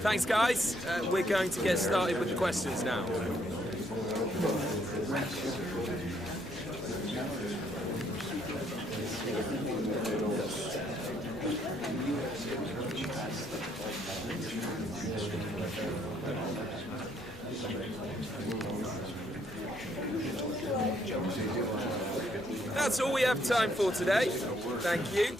Thanks, guys. We're going to get started with the questions now. That's all we have time for today. Thank you.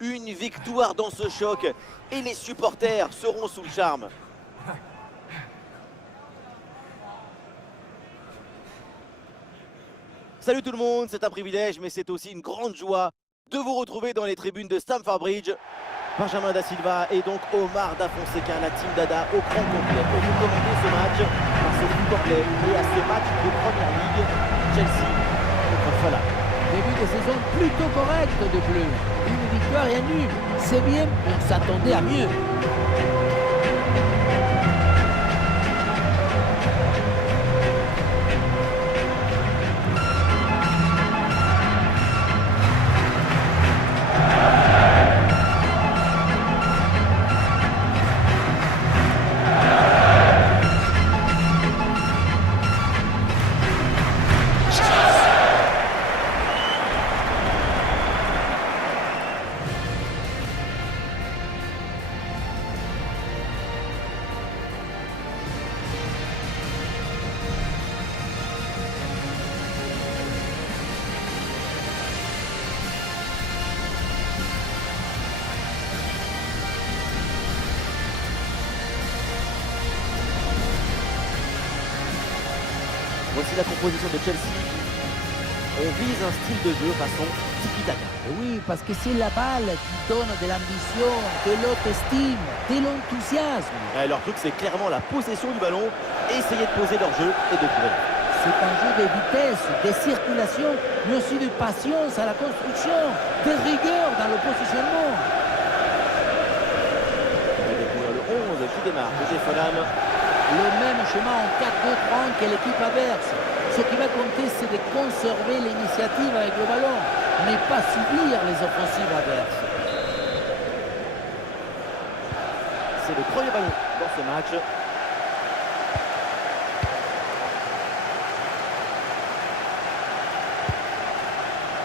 Une victoire dans ce choc et les supporters seront sous le charme. Salut tout le monde, c'est un privilège mais c'est aussi une grande joie de vous retrouver dans les tribunes de Stamford Bridge. Benjamin Da Silva et donc Omar Da Fonseca, la team Dada au grand complet pour vous commenter ce match à ce foot anglais et à ce match de Première Ligue, Chelsea contre Fulham. Début de saison plutôt correct de Bleu. Une victoire et un nul. C'est bien, on s'attendait à mieux. Voici la composition de Chelsea. On vise un style de jeu façon tiki-taka. Oui, parce que c'est la balle qui donne de l'ambition, de l'autostime, de l'enthousiasme. Leur truc, c'est clairement la possession du ballon, essayer de poser leur jeu et de courir. C'est un jeu de vitesse, de circulation, mais aussi de patience à la construction, de rigueur dans le positionnement. On va découvrir le 11 qui démarre, côté Fulham. Le même chemin en 4-2-3 que l'équipe adverse. Ce qui va compter, c'est de conserver l'initiative avec le ballon, mais pas subir les offensives adverses. C'est le premier ballon dans ce match.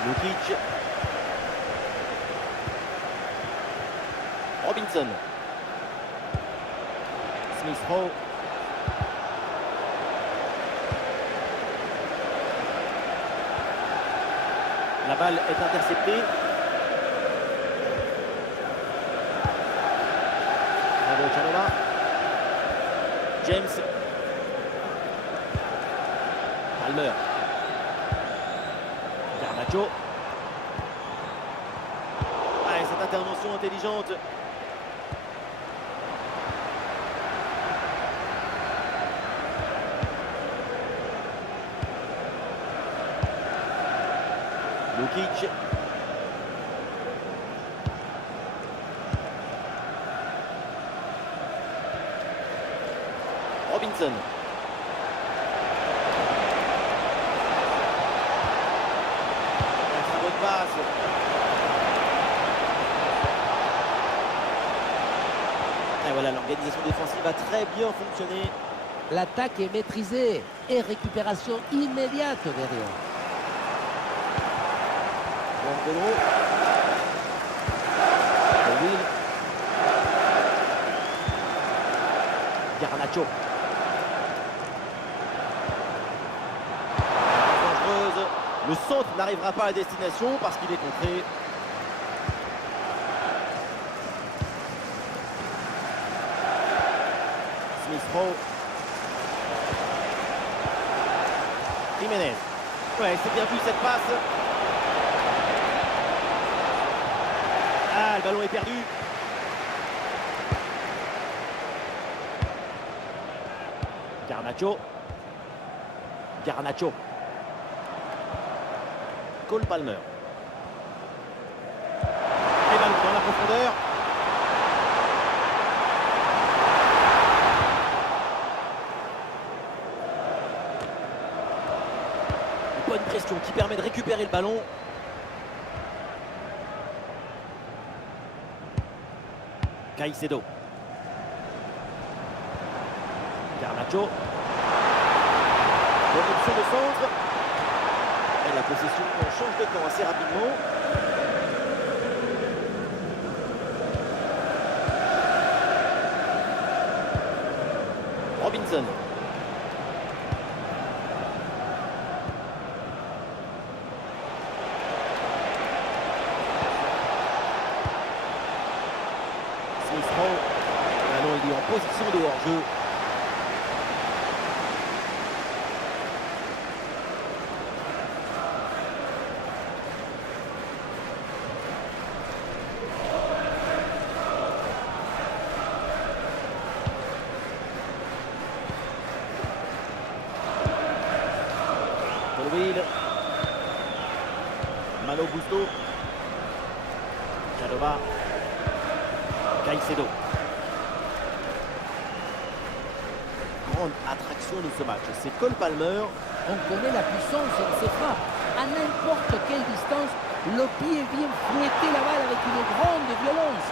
Lukic. Robinson. Smith Rowe. La balle est interceptée. Bravo Canova. James. Palmer. Garnacho. Ah, et cette intervention intelligente. Lukic. Robinson. Très bonne passe. Et voilà, l'organisation défensive a très bien fonctionné. L'attaque est maîtrisée et récupération immédiate derrière. Bongolo. Will. Garnacho. Dangereuse. Le centre n'arrivera pas à destination parce qu'il est contré. Smith-Rowe. Jiménez. Ouais, c'est bien vu cette passe. Ah, le ballon est perdu. Garnacho. Garnacho. Cole Palmer. Et ballon dans la profondeur. Une bonne pression qui permet de récupérer le ballon. Caicedo. Garnacho. Bonne option de centre. Et la possession change de camp assez rapidement. Robinson. Smith-Rowe. Maintenant il est en position de hors-jeu. Will. Malo Gusto. Canova. Caicedo. Grande attraction de ce match, c'est Cole Palmer. On connaît la puissance de ses frappes. À n'importe quelle distance, le pied vient fouetter la balle avec une grande violence.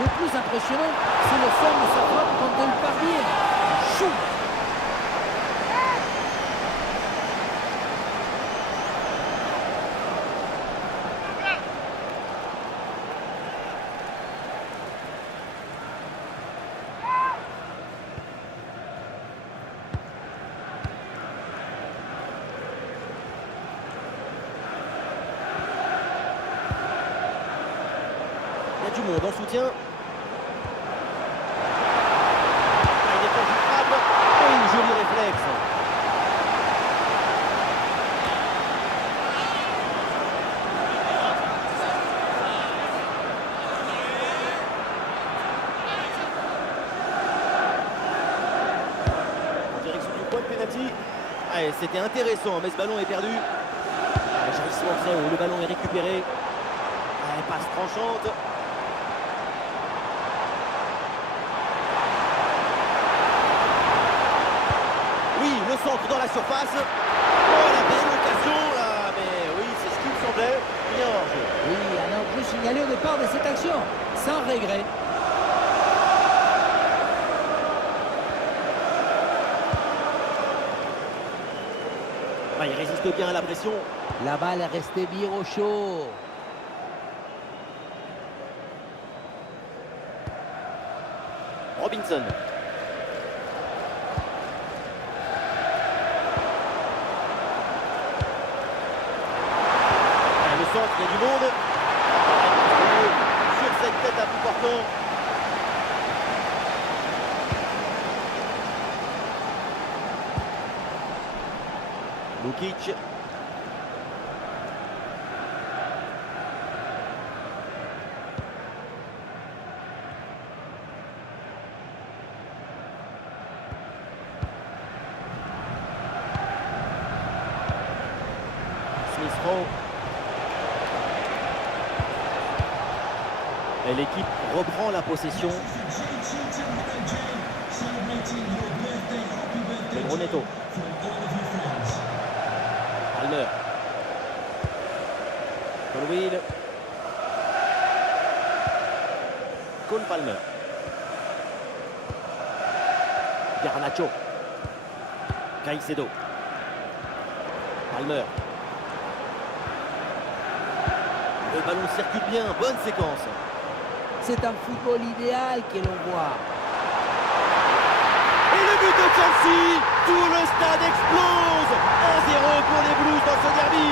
Le plus impressionnant, c'est le son de sa frappe quand elle parvient. Chou! Il y a du monde en soutien. Ah, il déclenche une frappe. Oui, joli réflexe. En direction du point de pénalty. Ah, c'était intéressant, mais ce ballon est perdu. Ah, Jarissement très haut, le ballon est récupéré. Ah, passe tranchante. Oui, le centre dans la surface. Oh, la belle occasion là. Mais oui, c'est ce qui me semblait. Bien hors-jeu. Oui, un hors-jeu signalé au départ de cette action, sans regret. Ah, il résiste bien à la pression. La balle est restée bien au chaud. Robinson. Le centre qu'il y a du monde. Sur cette tête à bout portant. Lukic. Smith-Rowe. Et l'équipe reprend la possession. Pedro Neto. Palmer. Colwill. Cole Palmer. Garnacho. Caicedo. Palmer. Le ballon circule bien, bonne séquence. C'est un football idéal que l'on voit. Et le but de Chelsea, tout le stade explose. 1-0 pour les Blues dans ce derby.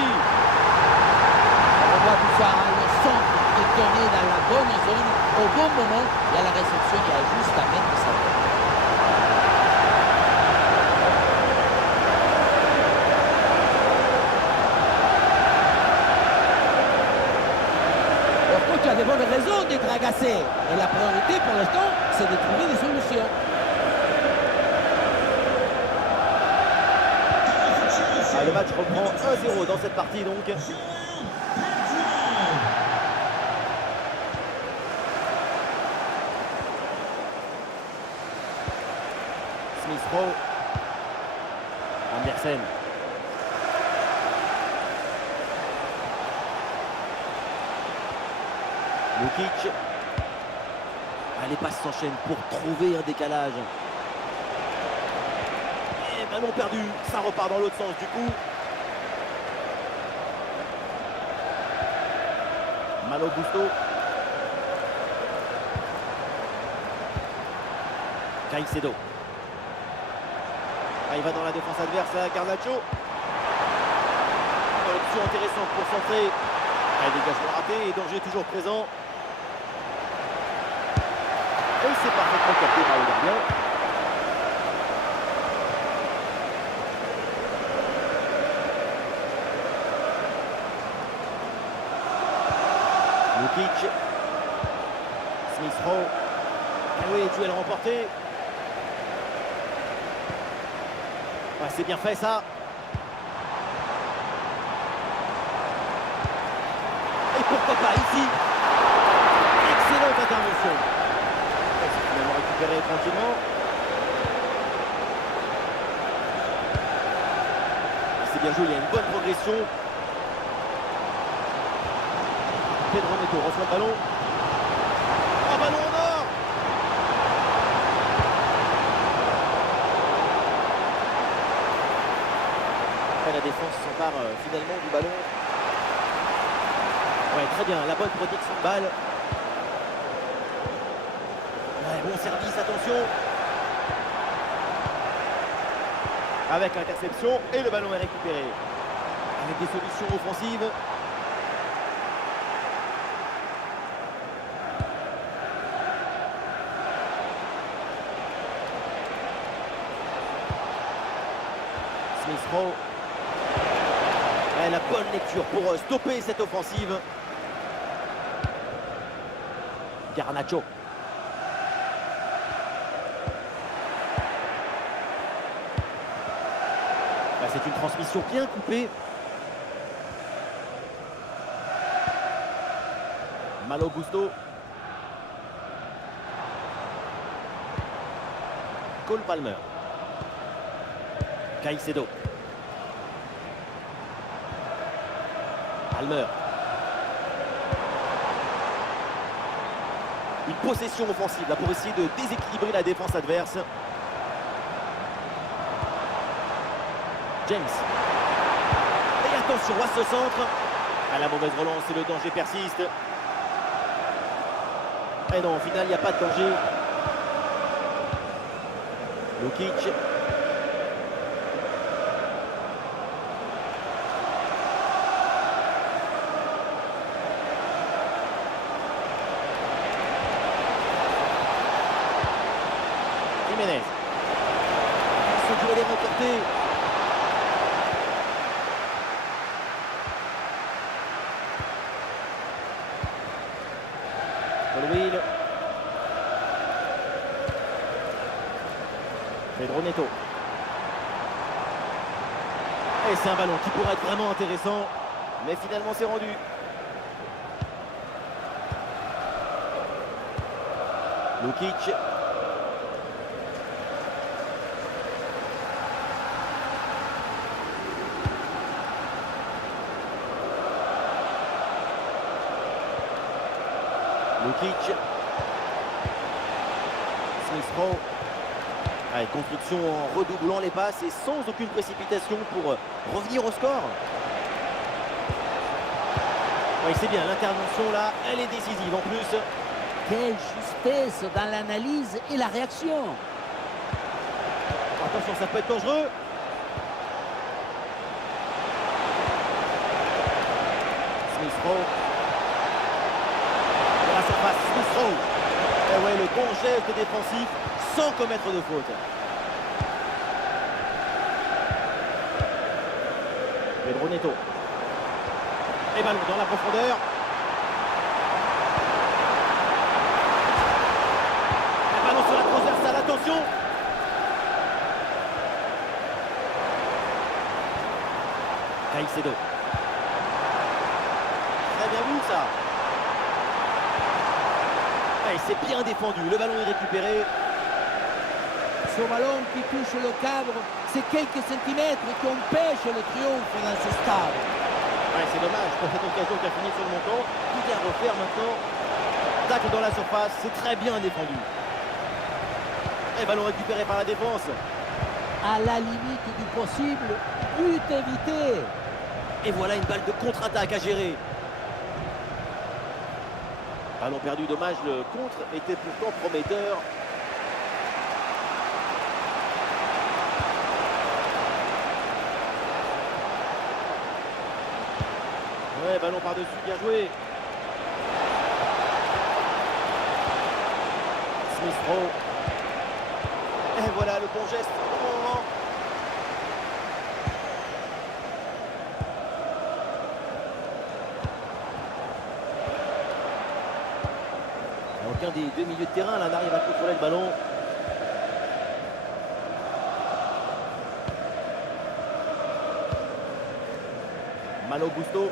On voit tout ça, hein, le centre est donné dans la bonne zone, au bon moment, et à la réception, il y a juste à mettre sa tête. Leur coach a de bonnes raisons d'être agacé. Et la priorité pour l'instant, c'est de trouver des solutions. Ah, le match reprend 1-0 dans cette partie donc. Smith-Rowe. Andersen. Lukic. Ah, les passes s'enchaînent pour trouver un décalage. Et ballon perdu, ça repart dans l'autre sens du coup. Malo Gusto. Caicedo. Ah, il va dans la défense adverse à Garnacho. Option intéressante pour centrer. Ah, dégagement raté et danger toujours présent. Et c'est parfaitement capté par le gardien. Lukic. Smith-Rowe. Ah oui, duel remporté. Ah, c'est bien fait ça. Et pourquoi pas ici. Excellente intervention. C'est finalement récupéré tranquillement. C'est bien joué, il y a une bonne progression. Pedro Neto reçoit le ballon. Un ballon en or. Après, la défense s'empare finalement du ballon. Ouais, très bien, la bonne protection de balle. Ouais, bon service, attention. Avec l'interception et le ballon est récupéré. Avec des solutions offensives. Smith-Rowe. La bonne lecture pour stopper cette offensive. Garnacho. C'est une transmission bien coupée. Malo Gusto. Cole Palmer. Caicedo. Palmer. Une possession offensive là pour essayer de déséquilibrer la défense adverse. James. Et attention à ce centre. À la mauvaise relance et le danger persiste. Et non, au final, il n'y a pas de danger. Lukic. Jiménez. Ce duel est remporté. Will. Pedro Neto. Et c'est un ballon qui pourrait être vraiment intéressant, mais finalement c'est rendu. Lukic. Lukic. Smith Rowe. Allez, construction en redoublant les passes et sans aucune précipitation pour revenir au score. Oui, c'est bien, l'intervention là, elle est décisive en plus. Quelle justesse dans l'analyse et la réaction. Attention, ça peut être dangereux. Smith Rowe. De la surface, Smith Rowe. Et ouais, le bon geste défensif sans commettre de faute. Pedro Neto. Et ballon dans la profondeur. Un ballon sur la transversale, attention. Caicedo. Très bien vu ça. Et c'est bien défendu, le ballon est récupéré. Ce ballon qui touche le cadre, c'est quelques centimètres qui empêchent le triomphe dans ce stade. Ouais, c'est dommage pour cette occasion qui a fini sur le montant. Tout est à refaire maintenant. Tacle dans la surface, c'est très bien défendu. Et ballon récupéré par la défense. À la limite du possible, but évité. Et voilà une balle de contre-attaque à gérer. Ballon perdu, dommage, le contre était pourtant prometteur. Ouais, ballon par-dessus, bien joué. Smith Rowe. Et voilà le bon geste au bon moment. Aucun des deux milieux de terrain là n'arrive à contrôler le ballon. Malo Gusto.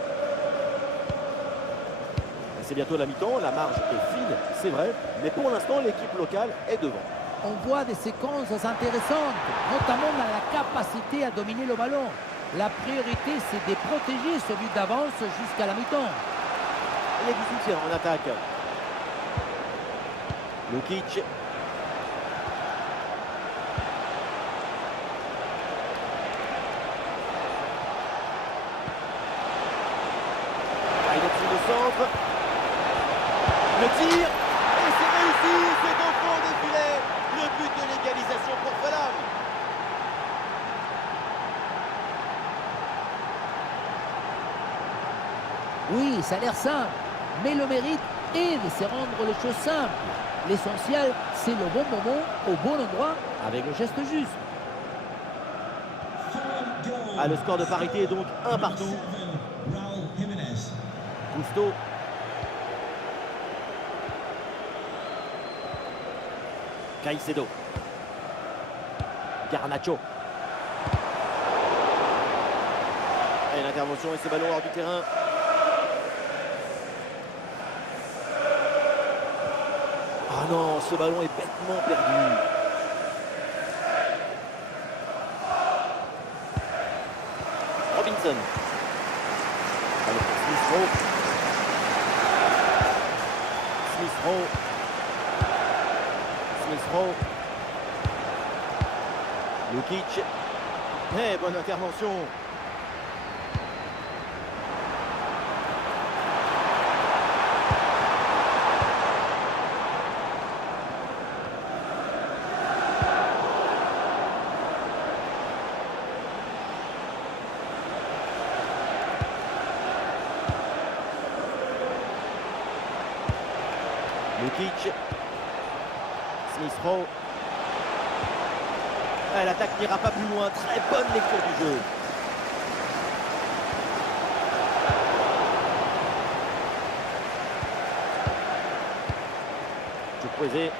C'est bientôt la mi-temps, la marge est fine, c'est vrai, mais pour l'instant l'équipe locale est devant. On voit des séquences intéressantes, notamment dans la capacité à dominer le ballon. La priorité, c'est de protéger ce but d'avance jusqu'à la mi-temps. Il y a du soutien en attaque. Lukic. Ah, il est sur le centre. Le tir. Et c'est réussi. C'est au fond des filets. Le but de l'égalisation pour Fulham. Oui, ça a l'air simple, mais le mérite est de se rendre les choses simples. L'essentiel, c'est le bon moment, au bon endroit, avec le geste juste. Ah, le score de parité est donc 1 partout. Gusto. Caicedo. Garnacho. Et l'intervention et ce ballon hors du terrain. Ah non, ce ballon est bêtement perdu. Robinson. Alors pour Smith Rowe. Smith Rowe. Smith Rowe. Lukic. Eh, bonne intervention. Lukic. Smith Rowe. Ouais, l'attaque n'ira pas plus loin. Très bonne lecture du jeu. Chukwueze.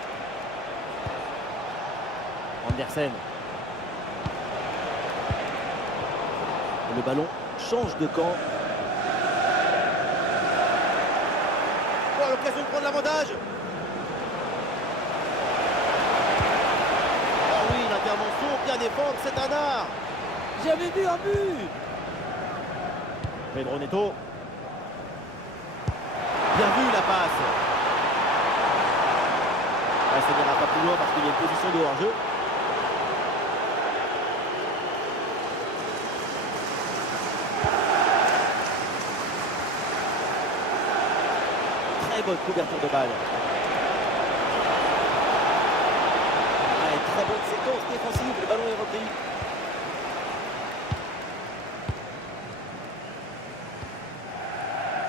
Andersen. Le ballon change de camp. Oh, l'occasion de prendre l'avantage. Oh oui, l'intervention, bien défendre, c'est un art. J'avais vu un but. Pedro Neto. Bien vu la passe. Ah, ça n'ira pas plus loin parce qu'il y a une position de hors-jeu. Très bonne couverture de balle. Allez, très bonne séquence défensive, le ballon est repris.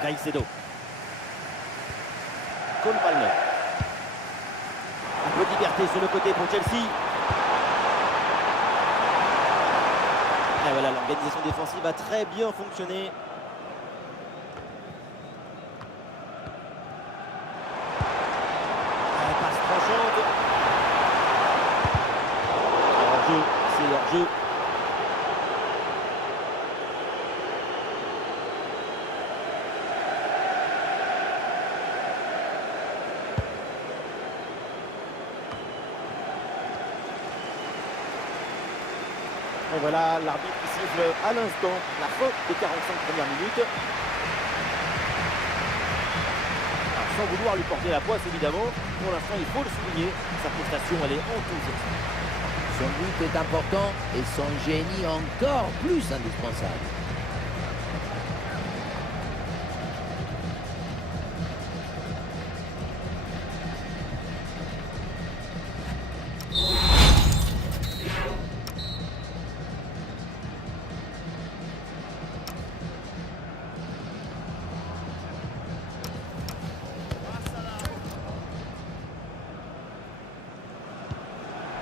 Caicedo. Cole Palmer. Un peu de liberté sur le côté pour Chelsea. Et voilà, l'organisation défensive a très bien fonctionné. Passe tranchante. Hors-jeu, c'est hors-jeu. Et voilà, l'arbitre qui siffle à l'instant la fin des 45 premières minutes. Alors, sans vouloir lui porter la poisse évidemment, pour l'instant il faut le souligner, sa prestation elle est enthousiasmante. Son but est important et son génie encore plus indispensable.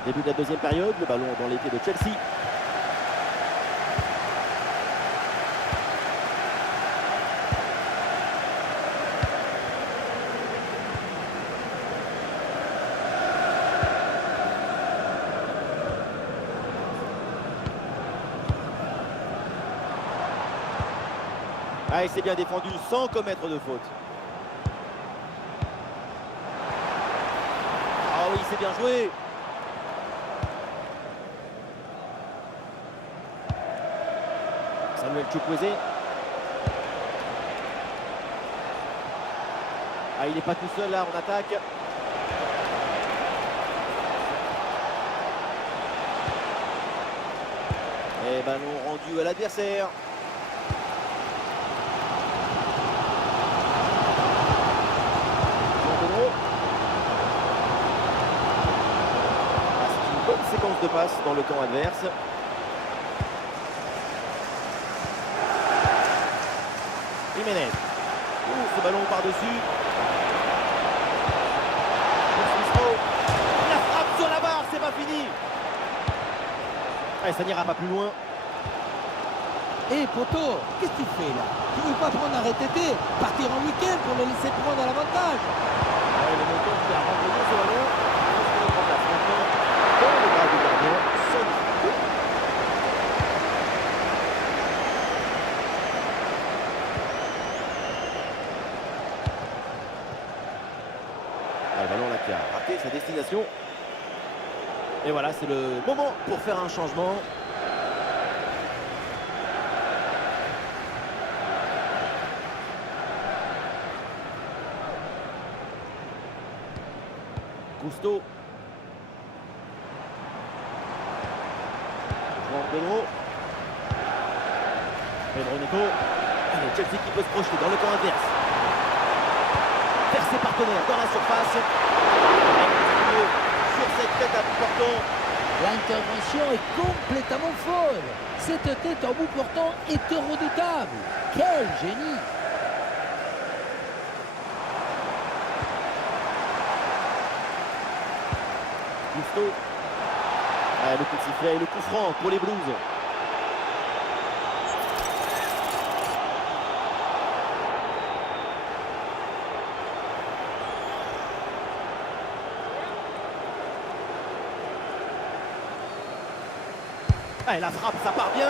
Début de la deuxième période, le ballon dans les pieds de Chelsea. Ah, il s'est bien défendu sans commettre de faute. Ah oui, c'est bien joué. Samuel Chukwueze. Ah, il n'est pas tout seul là en attaque. Et ballon rendu à l'adversaire. C'est une bonne séquence de passes dans le camp adverse. Jiménez. Ce ballon par-dessus. La frappe sur la barre, c'est pas fini. Allez, ça n'ira pas plus loin. Hé Poto, qu'est-ce que tu fais là? Tu veux pas prendre un RTT, partir en week-end pour le laisser prendre à l'avantage? Ouais, le montant qui a renvoyé ce ballon. Il se met en place maintenant dans le bras du gardien. Sans difficulté. Le ballon là qui a raté sa destination. Et voilà, c'est le moment pour faire un changement. Cousteau. Juan Pedro. Pedro Neto. Allez, Chelsea qui peut se projeter dans le camp adverse. Vers ses partenaires dans la surface. Sur cette tête à bout portant. L'intervention est complètement folle. Cette tête en bout portant est redoutable. Quel génie! Cousteau. Le coup de sifflet et le coup franc pour les Blues. La frappe, ça part bien.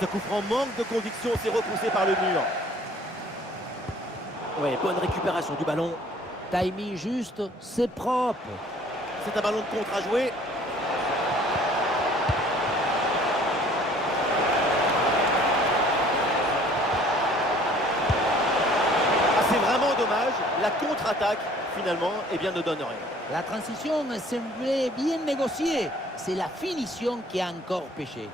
Ce coup franc manque de conviction, c'est repoussé par le mur. Ouais, bonne récupération du ballon. Timing juste, c'est propre. C'est un ballon de contre à jouer. C'est vraiment dommage. La contre-attaque, finalement, ne donne rien. La transition semblait bien négociée. C'est la finition qui a encore péché.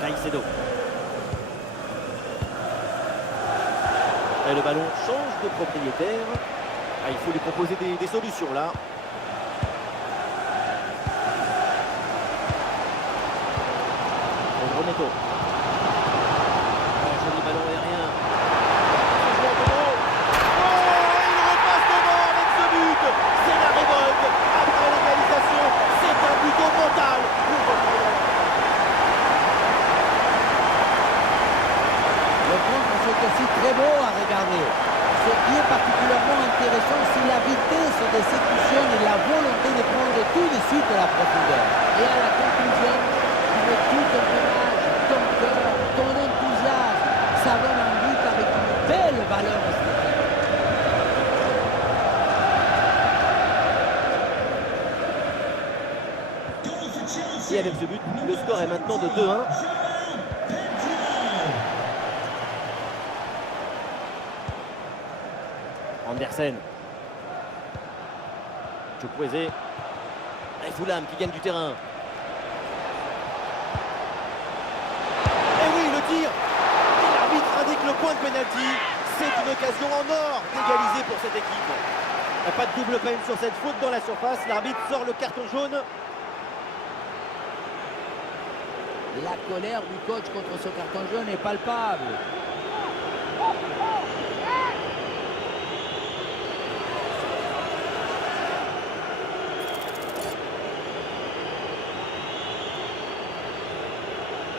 Caicedo. Et le ballon change de propriétaire. Il faut lui proposer des solutions là. Reneto. Joli ballon aérien. Il repasse devant avec ce but. C'est la révolte. Après l'égalisation, c'est un but mental. Le contre, c'est aussi très beau à regarder. Ce qui est particulièrement intéressant, c'est la vitesse d'exécution et la volonté de prendre tout de suite la profondeur. Et à la conclusion, tu mets tout ton courage, ton cœur, ton enthousiasme. Ça donne un but avec une belle valeur esthétique. Et avec ce but, le score est maintenant de 2-1. Andersen. Chukwueze. Et Fulham qui gagne du terrain. Et oui, le tir. Et l'arbitre indique le point de pénalty. C'est une occasion en or d'égaliser pour cette équipe. Pas de double peine sur cette faute dans la surface. L'arbitre sort le carton jaune. La colère du coach contre ce carton jaune est palpable.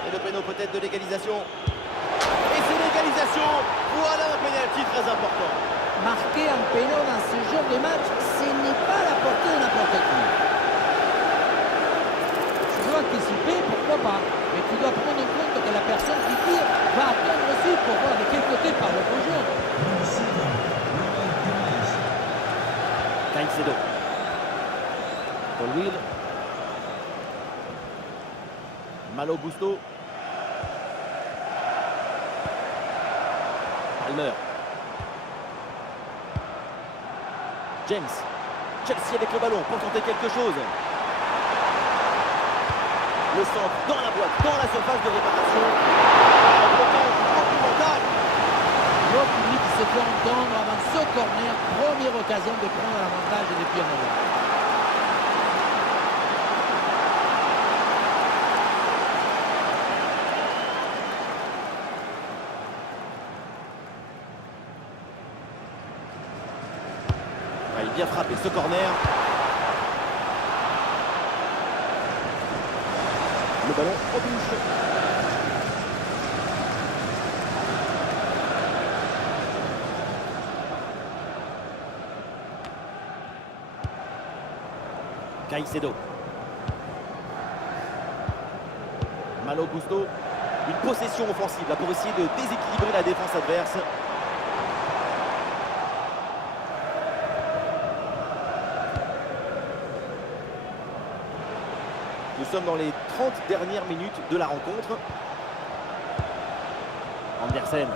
Et le péno peut-être de l'égalisation. Et c'est l'égalisation. Voilà un pénalty très important. Marquer un péno dans ce genre de match, ce n'est pas la portée de n'importe qui. Tu dois anticiper, pourquoi pas. Mais tu dois prendre en compte que la personne qui tire va attendre aussi pour voir de quel côté part le jaune. Caicedo. Paul Will. Malo Gusto. Palmer. James. Chelsea avec le ballon pour tenter quelque chose. Le centre dans la boîte, dans la surface de réparation. Blocage monumental. Le public se fait entendre avant ce corner. Première occasion de prendre l'avantage depuis un moment. Il est bien frappé ce corner. Le ballon en touche. Caicedo. Malo Gusto. Une possession offensive là, pour essayer de déséquilibrer la défense adverse. Nous sommes dans les 30 dernières minutes de la rencontre. Andersen.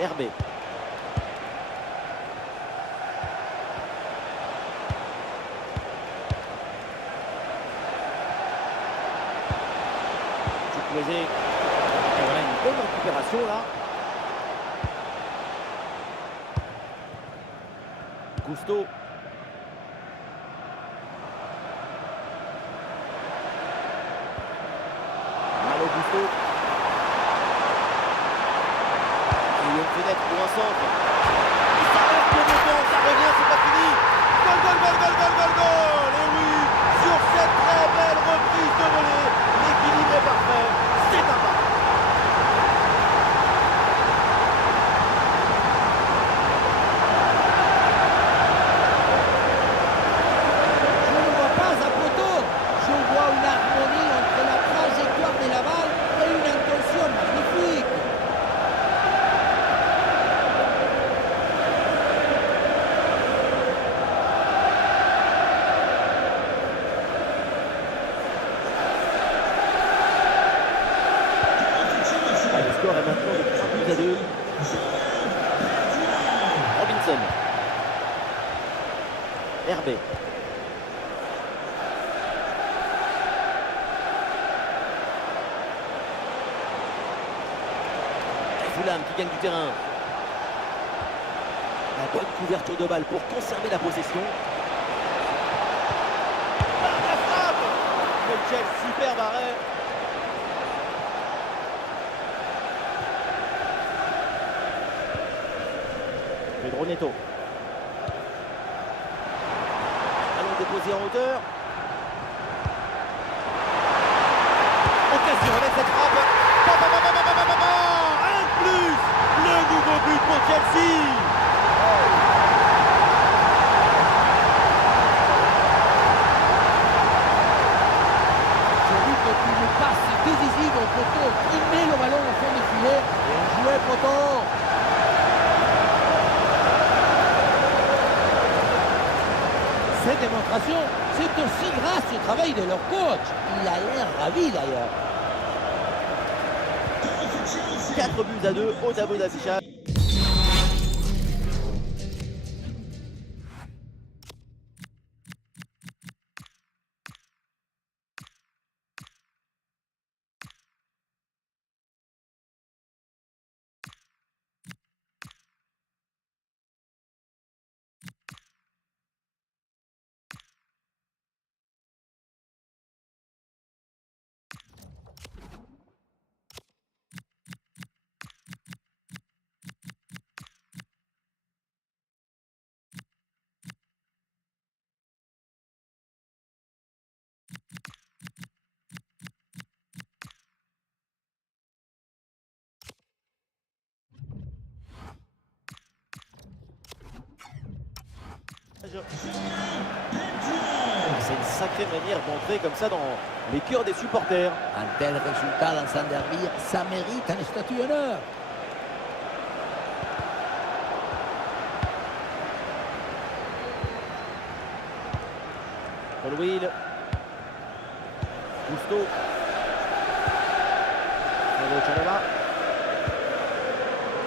Hervé. Chukwueze. Et voilà une bonne récupération là. Gusto. centre. Et ça reste pour longtemps, ça revient, c'est pas fini. Goal, goal, goal, goal, goal, goal, goal. Et oui, sur cette très belle reprise de volée, l'équilibre est parfait, c'est un pas. Je ne vois pas un poteau, je vois une harmonie entre la trajectoire de la balle et une intention magnifique. Le score est maintenant de 3-2. Robinson. Herbé. Fulham qui gagne du terrain. La bonne couverture de balle pour conserver la possession. La frappe. Quel superbe arrêt. Pedro Neto. Ballon déposé en hauteur. Occasion avec cette frappe. Un de plus. Le nouveau but pour Chelsea. J'ai vu que une passe décisive au poteau qui met le ballon au fond du filet et joué poteau. Cette démonstration, c'est aussi grâce au travail de leur coach. Il a l'air ravi d'ailleurs. 4-2 au tableau d'affichage. C'est une sacrée manière d'entrer comme ça dans les cœurs des supporters. Un tel résultat dans un derby, ça mérite un statut d'honneur. Colwill. Gusto. Chalaba.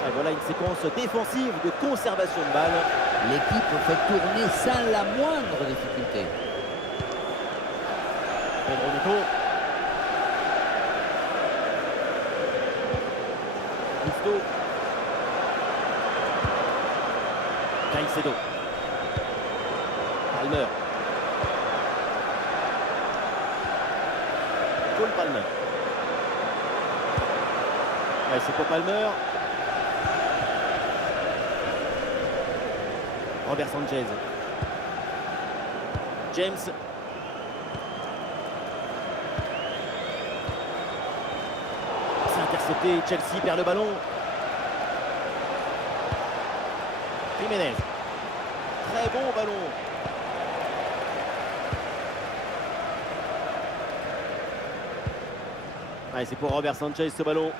Et voilà une séquence défensive de conservation de balle. L'équipe fait tourner sans la moindre difficulté. Pedro Neto. Gusto. Caicedo. Palmer. Cole Palmer. Ouais, c'est pour Palmer. Robert Sanchez. James. C'est intercepté. Chelsea perd le ballon. Jiménez. Très bon ballon. Allez, c'est pour Robert Sanchez ce ballon.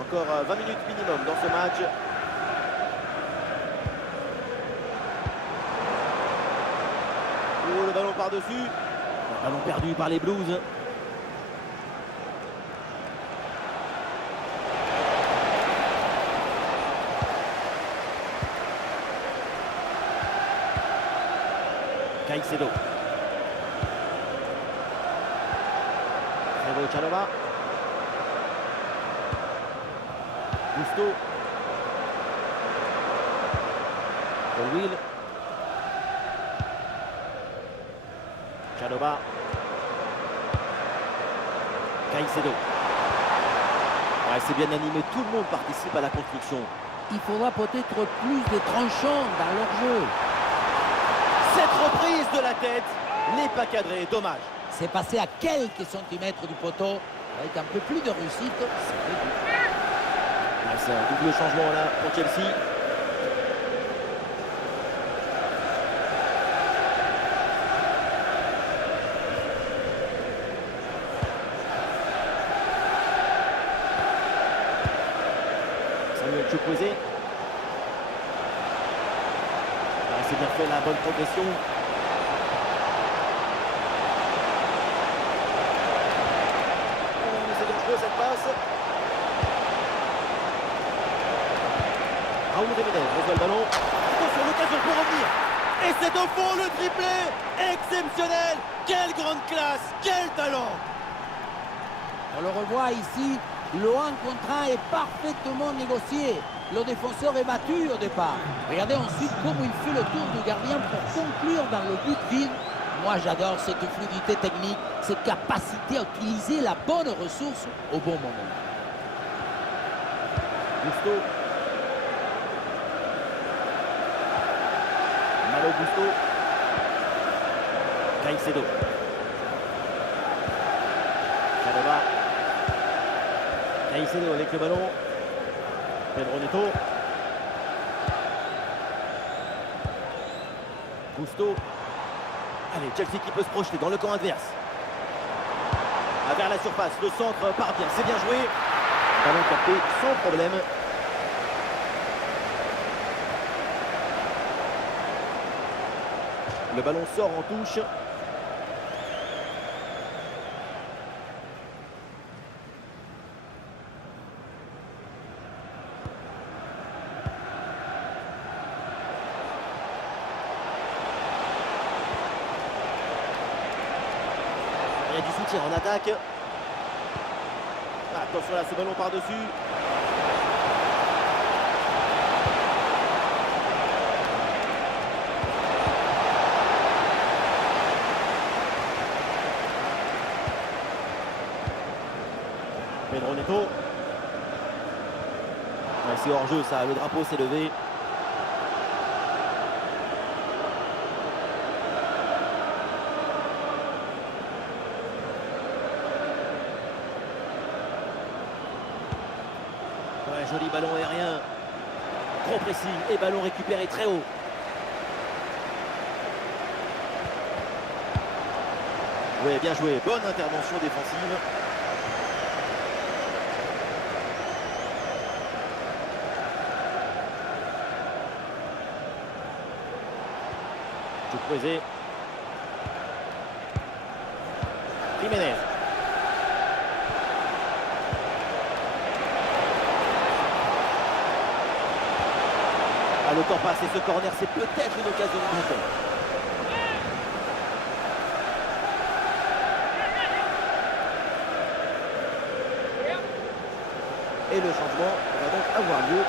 Encore 20 minutes minimum dans ce match. Oh, le ballon par-dessus. Le ballon perdu par les Blues. Caicedo. Chalaba. Gusto. Colwill. Chalaba. Caicedo. Ouais, c'est bien animé, tout le monde participe à la construction. Il faudra peut-être plus de tranchants dans leur jeu. Cette reprise de la tête n'est pas cadrée, dommage. C'est passé à quelques centimètres du poteau. Avec un peu plus de réussite, c'est Ouais, c'est un double changement là pour Chelsea. Samuel Chukwueze. Ah, c'est bien fait, la bonne progression. C'est dangereux cette passe. Raoul Jiménez reçoit le ballon. Attention, l'occasion pour revenir. Et c'est au fond le triplé. Exceptionnel. Quelle grande classe. Quel talent. On le revoit ici, le 1 contre 1 est parfaitement négocié. Le défenseur est battu au départ. Regardez ensuite comment il fait le tour du gardien pour conclure dans le but vide. Moi j'adore cette fluidité technique, cette capacité à utiliser la bonne ressource au bon moment. Gusto. Malo Gusto. Caicedo. Chalobah. Caicedo avec le ballon. Pedro Neto. Gusto. Allez, Chelsea qui peut se projeter dans le camp adverse. Vers la surface, le centre part bien, c'est bien joué. Ballon capté sans problème. Le ballon sort en touche. Il y a du soutien en attaque. Attention là, ce ballon par-dessus. Pedro Neto. Ouais, c'est hors jeu ça, le drapeau s'est levé. Ouais, joli ballon aérien. Gros pressing et ballon récupéré très haut. Ouais, bien joué. Bonne intervention défensive. Chukwueze. Jiménez. Ah, le temps passe et ce corner, c'est peut-être une occasion de but. Et le changement va donc avoir lieu.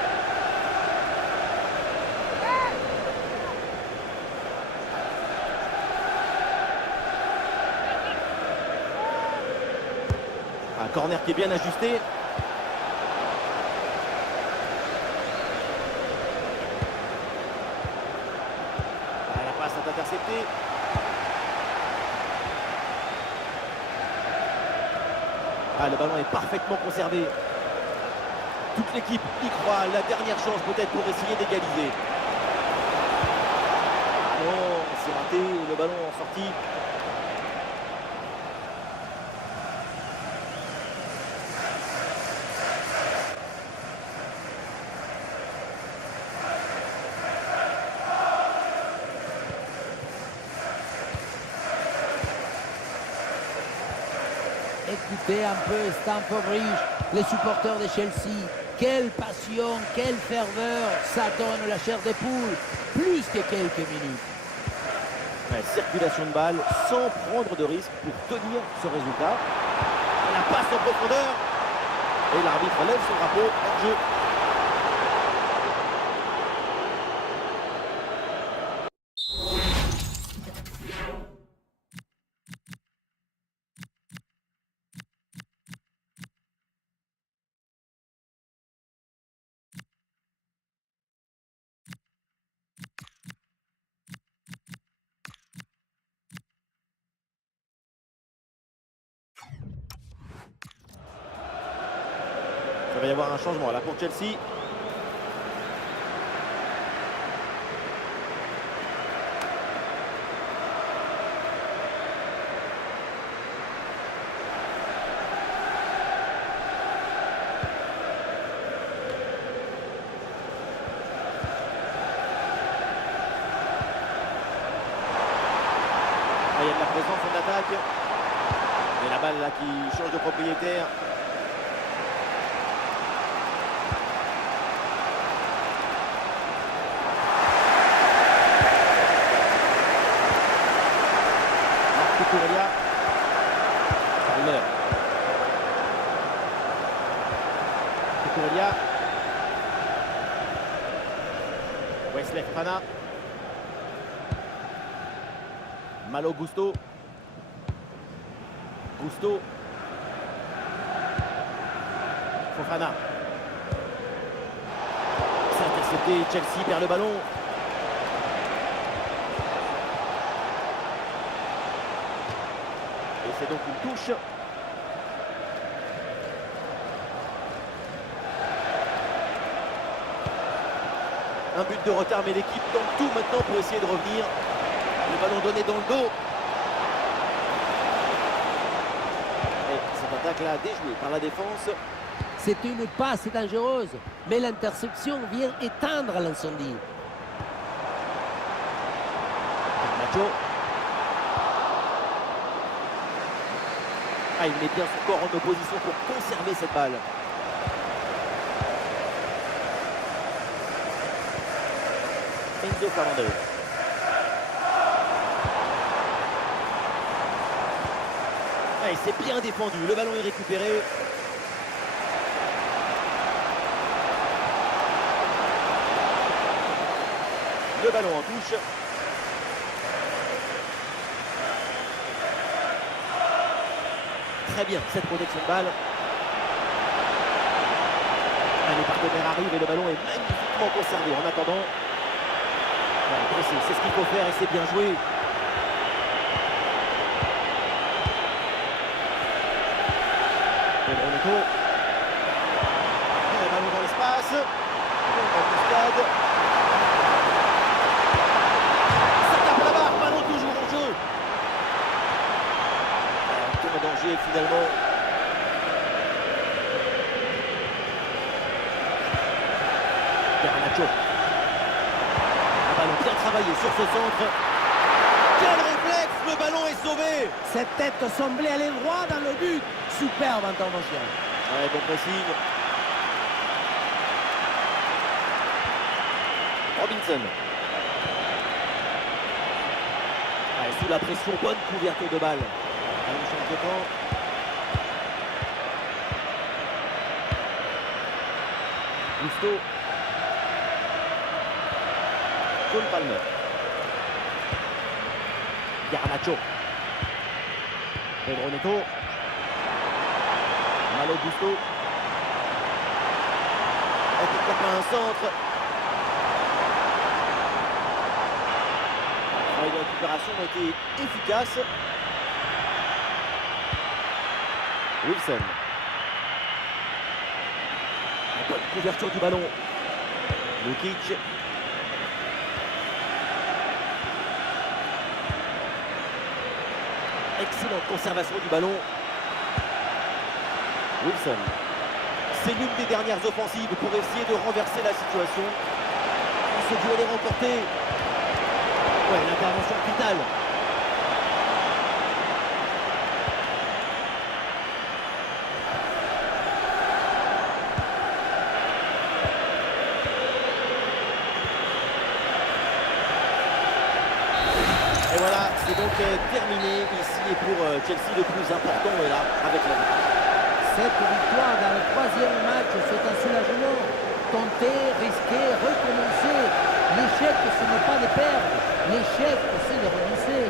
Un corner qui est bien ajusté. La passe est interceptée. Ah, le ballon est parfaitement conservé. Toute l'équipe y croit. La dernière chance peut-être pour essayer d'égaliser. Ah non, c'est raté. Le ballon en sortie. Écoutez un peu Stamford Bridge, les supporters de Chelsea. Quelle passion, quelle ferveur, ça donne la chair des poules, plus que quelques minutes. Ouais, circulation de balle sans prendre de risque pour tenir ce résultat. La passe en profondeur. Et l'arbitre lève son drapeau en jeu. Il va y avoir un changement là pour Chelsea. Il y a de la présence en attaque. Et la balle là qui change de propriétaire. Cucurella. Palmer. Cucurella. Wesley Fofana. Malo Gusto. Gusto. Fofana. C'est intercepté. Chelsea perd le ballon. Et c'est donc une touche. Un but de retard, mais l'équipe tente tout maintenant pour essayer de revenir. Le ballon donné dans le dos. Et cette attaque-là déjouée par la défense. C'est une passe dangereuse, mais l'interception vient éteindre l'incendie. Nacho. Ah, il met bien son corps en opposition pour conserver cette balle. Enzo Fernandez. Ah, et c'est bien défendu. Le ballon est récupéré. Le ballon en touche. Très bien cette protection de balle. Ah, les partenaires arrivent et le ballon est magnifiquement conservé. En attendant, c'est ce qu'il faut faire et c'est bien joué. Pedro. Le ballon dans l'espace. Embuscade. Ça tape la barre, ballon toujours en jeu. En danger finalement. Garnacho. Un ballon bien travaillé sur ce centre. Quel réflexe, le ballon est sauvé. Cette tête semblait aller droit dans le but. Superbe intervention. Ouais, bon pressing. Robinson. Ouais, sous la pression, bonne couverture de balle. Allons, change de camp. Gusto. Cole Palmer. Garnacho. Pedro Neto. Malo Gusto. Et pourquoi pas un centre. Les récupérations ont été efficaces. Wilson. La bonne couverture du ballon. Lukic. Excellente conservation du ballon. Wilson. C'est l'une des dernières offensives pour essayer de renverser la situation. Ce duel est remporté. Ouais, l'intervention vitale. Et voilà, c'est donc terminé ici. Et pour Chelsea, le plus important est là, avec la victoire. Cette victoire dans le troisième match, c'est un soulagement. Tenter, risquer, recommencer. L'échec, ce n'est pas de perdre. L'échec, c'est de renoncer.